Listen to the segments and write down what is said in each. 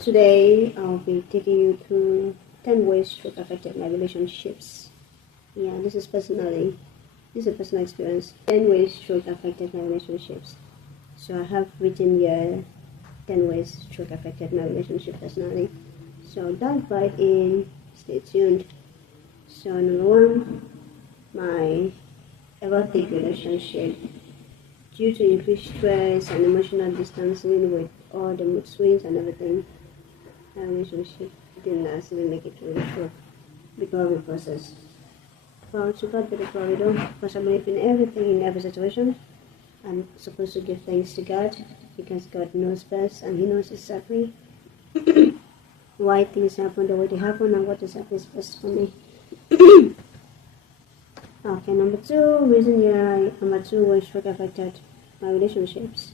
Today I'll be taking you through 10 ways to affect my relationships. Yeah, this is a personal experience. 10 ways to affect my relationships. So I have written here 10 ways to affect my relationship personally. So dive right in, stay tuned. So number one, my erotic relationship. Due to increased stress and emotional distancing with all the mood swings and everything, my relationship didn't last, didn't make it really through the recovery process. But to God be the glory though, because I believe in everything, in every situation. I'm supposed to give thanks to God, because God knows best and He knows exactly why things happen the way they happen and what exactly is best for me. Okay, number two way stroke affected my relationships.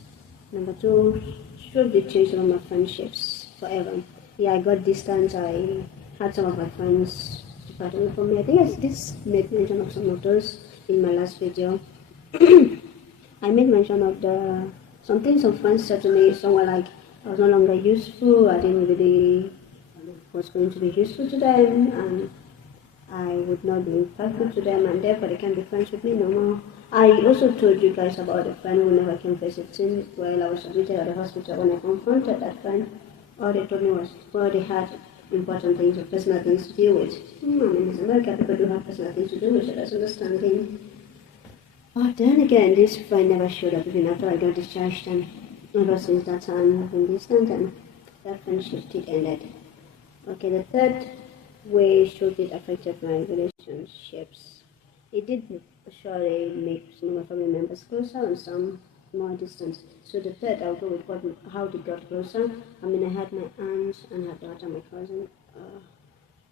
Number two, stroke did change some of my friendships forever. Yeah, I got distant. I had some of my friends departing from me. I think I did make mention of some of those in my last video. I made mention of some things some friends said to me somewhere like I was no longer useful, I didn't really was going to be useful to them, and I would not be impactful to them, and therefore they can't be friends with me no more. I also told you guys about a friend who never came visiting while I was admitted at the hospital. When I confronted that friend, all they told me was, well, they had important things or personal things to deal with. I mean, in America, people do have personal things to deal with, so that's understanding. But then again, this friend never showed up even after I got discharged, and ever since that time, I've been distant, and that friendship did ended. Okay, the third way stroke did affected my relationships. It did surely make some of my family members closer and some more distant. So the third, I'll go with how they got closer. I mean, I had my aunt and had daughter, my cousin.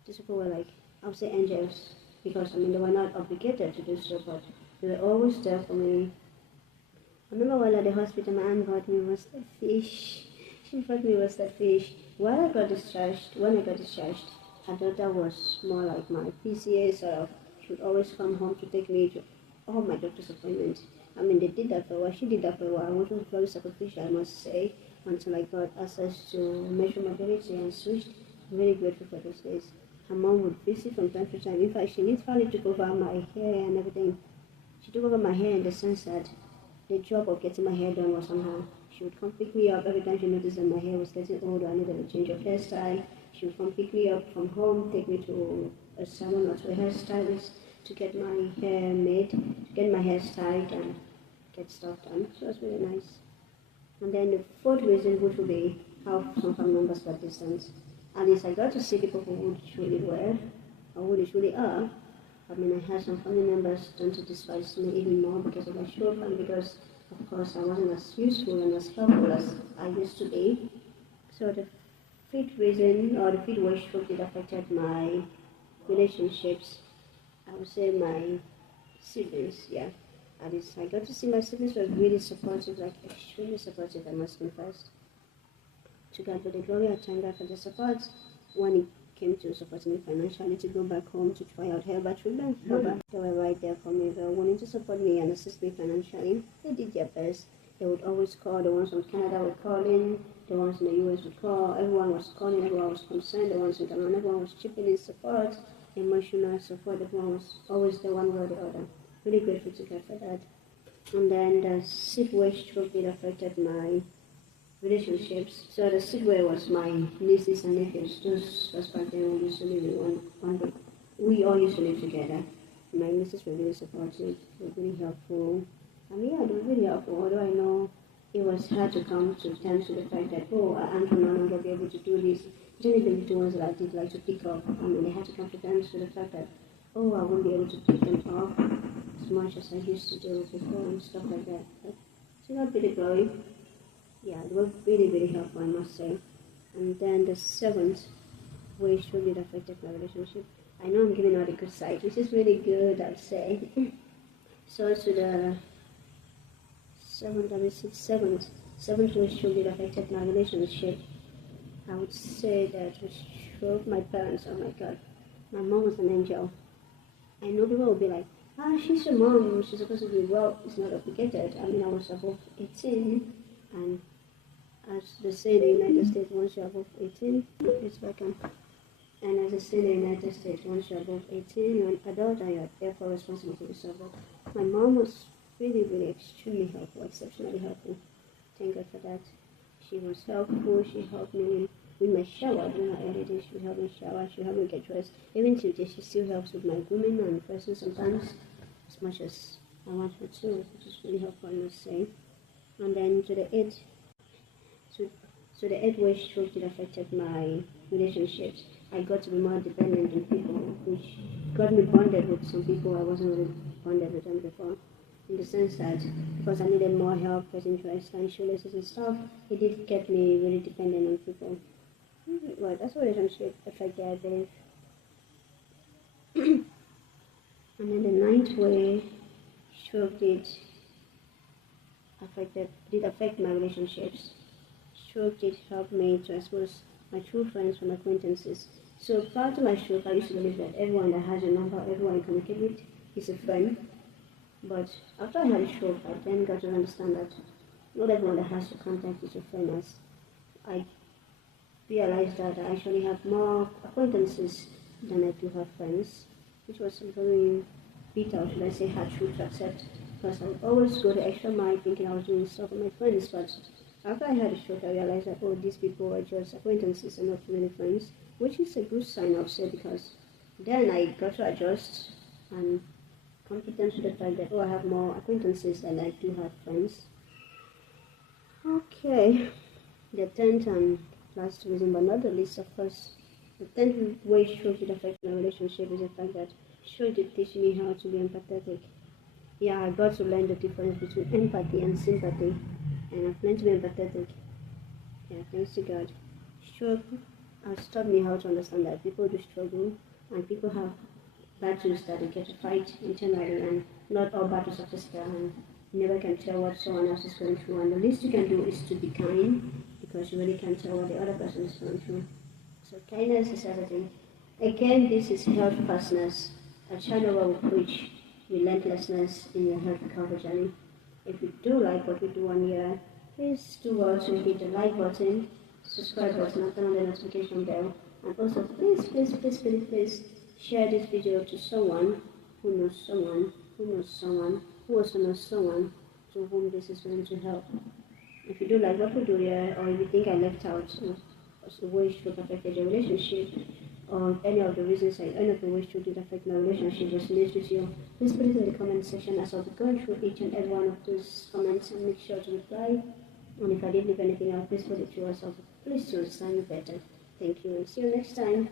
These people were like, I would say angels, because I mean, they were not obligated to do so, but they were always there for me. I remember while at the hospital, my aunt brought me roasted fish. She brought me roasted fish. When I got discharged, her daughter was more like my PCA sort of. She would always come home to take me to all my doctor's appointments. I mean, they did that for a while. She did that for a while, which was very sacrificial, I must say, until I got access to measure mobility and switched. I'm really grateful for those days. Her mom would visit from time to time. In fact, she literally took over my hair and everything. She took over my hair in the sense that the job of getting my hair done was somehow. She would come pick me up every time she noticed that my hair was getting older. I needed a change of hairstyle. She would come pick me up from home, take me to a salon or to a hairstylist to get my hair made, to get my hair styled and get stuff done. So it was really nice. And then the fourth reason, which would be how some family members got distance. At least I got to see people who truly were, or who they truly are. I mean, I had some family members turn to despise me even more because of my short and because, of course, I wasn't as useful and as helpful as I used to be. So the fifth reason, or the fifth way stroke that affected my relationships, I would say my siblings, yeah. At least I got to see my siblings were really supportive, like extremely supportive, I must confess. To God be the glory, I thank God for the support. When it came to supporting me financially to go back home to try out herbal treatment, they were right there for me. They were willing to support me and assist me financially. They did their best. They would always call. The ones from Canada would call in. The ones in the US would call. Everyone was calling. Everyone was concerned. The ones in Ghana, everyone was chipping in support, emotional support. Everyone was always the one way or the other. Really grateful to God for that. And then the sixth way stroke that affected my relationships. So the segue was my nieces and nephews. Those was back then we used to live in one group. We all used to live together. My nieces were really supportive, were really helpful. I mean, yeah, they were really helpful, although I know it was hard to come to terms with the fact that, oh, our aunt will no longer be able to do this. Generally, the little ones that I did like to pick up, I mean, they had to come to terms with the fact that, oh, I won't be able to pick them up as much as I used to do before and stuff like that. But to God be the glory. Yeah, they were really, really helpful, I must say. And then the seventh way surely affected my relationship. I know I'm giving out a good side, which is really good, I'd say. So to the seventh way surely affected my relationship. I would say that which drove my parents, oh my God. My mom was an angel. I know people will be like, she's your mom, she's supposed to be, well, it's not obligated. I mean, I was above 18, and As they say in the United States, once you're above 18, it's vacant. And as they say in the United States, once you're above 18, you're an adult and you're therefore responsible for yourself. But my mom was really, really extremely helpful, exceptionally helpful. Thank God for that. She was helpful. She helped me with my shower, doing my editing. She would help me shower. She would help me get dressed. Even today, she still helps with my grooming and dressing sometimes, as much as I want her to, which is really helpful, I must say. And then to the age, so the age way stroke did affected my relationships. I got to be more dependent on people, which got me bonded with some people I wasn't really bonded with them before. In the sense that because I needed more help getting dressed and shoelaces and stuff, it did get me really dependent on people. Well, that's what relationship affected, I believe. And then the ninth way stroke did affect my relationships. Stroke did help me to expose my true friends from acquaintances. So prior to my stroke, I used to believe that everyone that has a number, everyone I communicate with, is a friend. But after I had a stroke, I then got to understand that not everyone that has to contact is a friend. As I realized that I actually have more acquaintances than I do have friends, which was very bitter, should I say, hard truth to accept. Because I would always go the extra mile thinking I was doing stuff with my friends, but after I had a stroke, I realized that, oh, these people are just acquaintances and not really friends, which is a good sign, I would say, because then I got to adjust and confidence to the fact that, oh, I have more acquaintances than I do have friends. Okay, the 10th and last reason, but not the least, of course, the 10th way stroke did affect my relationship is the fact that stroke did teach me how to be empathetic. Yeah, I got to learn the difference between empathy and sympathy, and I've learned to be empathetic. Yeah, thanks to God. Stroke has taught me how to understand that people do struggle and people have battles that they get to fight internally, and not all battles are physical, and you never can tell what someone else is going through, and the least you can do is to be kind, because you really can't tell what the other person is going through. So kindness is everything. Again, this is health partners. At China we preach relentlessness in your health recovery journey. If you do like what we do on here, please do well to hit the like button, subscribe button, and turn on the notification bell. And also, please share this video to someone who knows someone who knows someone who also knows someone to whom this is going to help. If you do like what we do here, or if you think I left out the ways to affected your relationship, or any of the reasons any of the ways to did affect my relationship resonates with you, please put it in the comment section, as I'll be going through each and every one of those comments and make sure to reply. And if I did leave anything out, please put it to yourself. Please to understand you better. Thank you and see you next time.